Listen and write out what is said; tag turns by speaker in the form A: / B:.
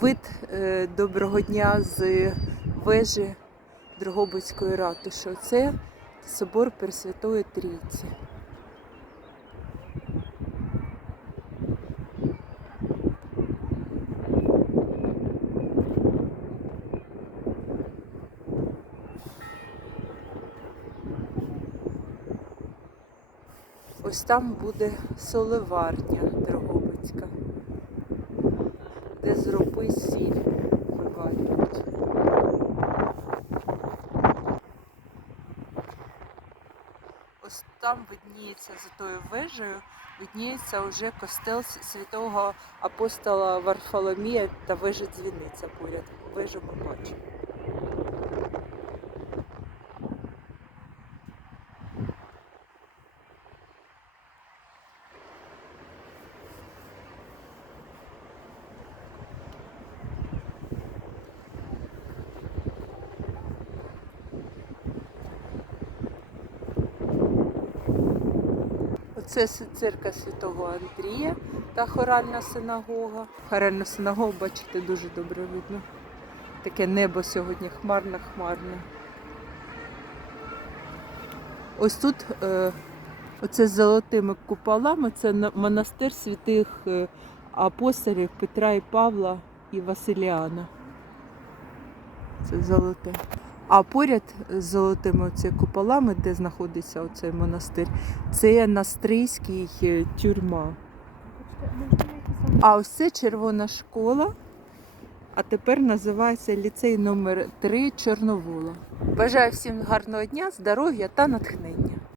A: Вид е, доброго дня з вежі Дрогобицької ратуші. Це собор Пресвятої Трійці. Ось там буде соливарня Дрогобицька, де зроби сіль виварюють. Ось там видніється за тою вежею, видніється вже костел святого апостола Варфоломія та вежа дзвіниця поряд. Вежу ми бачимо. Оце с- церква Святого Андрія та хоральна синагога. Хоральну синагогу, бачите, дуже добре видно. Таке небо сьогодні хмарне-хмарне. Ось тут е, оце з золотими куполами, це монастир святих е, апостолів Петра і Павла і Василіана. Це золоте. А поряд з золотими оце куполами, де знаходиться оцей монастир, це Настрийський е, тюрма. А ось це червона школа, а тепер називається ліцей номер 3 Чорновола. Бажаю всім гарного дня, здоров'я та натхнення.